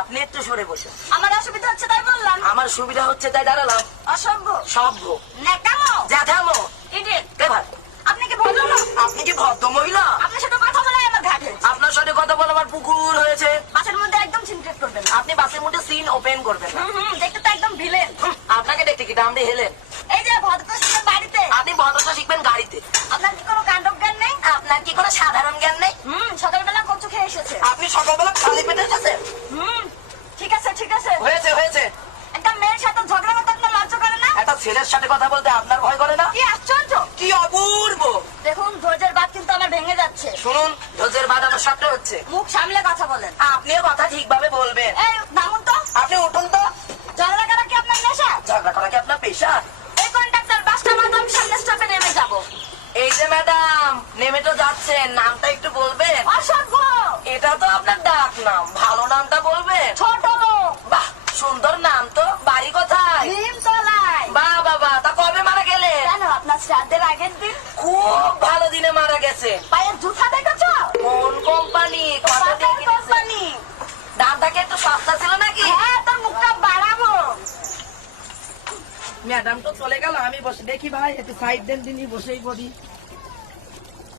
আপনি একটু সরে বসে। আমার অসুবিধা হচ্ছে তাই বললাম। আমার সুবিধা হচ্ছে তাই দাঁড়ালাম। অসভ্য, সভ্য, ন্যাকামো, জ্যাঠামো, ইডিয়েট। এবার আপনি কি ভদ্রলোক? আপনি কি ভদ্র মহিলা? আপনার সাথে কথা বলে আমার ঘাট হয়েছে। আপনার সাথে কথা বলে আমার পুকুর হয়েছে। বাসের মধ্যে একদম সিনক্রেট করবেন না। আপনি বাসের মধ্যে সিন ওপেন করবেন না। দেখতে তো একদম ভিলেন। আপনাকে দেখতে কি দাম দিয়ে হেলেন? এই যে ভদ্রতা বাড়িতে আপনি ভদ্রতা শিখবেন গাড়িতে। আপনার কি কোনো কাণ্ডজ্ঞান নেই? আপনার কি কোনো সাধারণ জ্ঞান নেই? সকালবেলা কচু খেয়ে এসেছে। আপনি সকালবেলা খালি পেটে এসেছেন? ঠিক আছে ঠিক আছে। হয়েছে হয়েছে। একটা মেয়ের সাথে ঝগড়া করতে আপনার লজ্জা করে না? একটা ছেলের সাথে কথা বলতে আপনার ভয় করে না? কি আশ্চর্য! কি অপূর্ব! দেখুন ধৈর্যের বাঁধ কিন্তু আমার ভেঙে যাচ্ছে। শুনুন, ধৈর্যের বাঁধ আমার শক্ত হচ্ছে। মুখ সামলে কথা বলেন। আপনিও কথা ঠিকভাবে বলবেন। এই নামুন তো। আপনি উঠুন তো। ঝগড়া করা কি আপনার নেশা? ঝগড়া করা কি আপনার পেশা? এই কন্ডাক্টর বাসটা মাত্র আমি সামনে স্টপে নেমে যাব। এই যে ম্যাডাম, নেমে তো যাচ্ছেন, নামটা একটু বলবেন? অসভ্য! এটা তো আপনার ডাক নাম, ভালো নামটা বলবেন? ছোট লোক। বাহ, সুন্দর নাম তো। বাড়ি কোথায়? ভীমতলায়। বাহ বাবা, তা কবে মারা গেলেন? কেন আপনার শ্রাদ্ধের আগের দিন? খুব ভালো দিনে মারা গেছে। পায়ের জুতা দেখেছো? কোন কোম্পানি? কত দিয়ে কিনেছেন? কোম্পানি। দামটাকে একটু সস্তা ছিল নাকি? হ্যাঁ, তোর মুখটা বাড়াবো। ম্যাডাম তো চলে গেল, আমি বসে দেখি ভাই একটু সাইড দেন, তিনি বসেই পড়ি।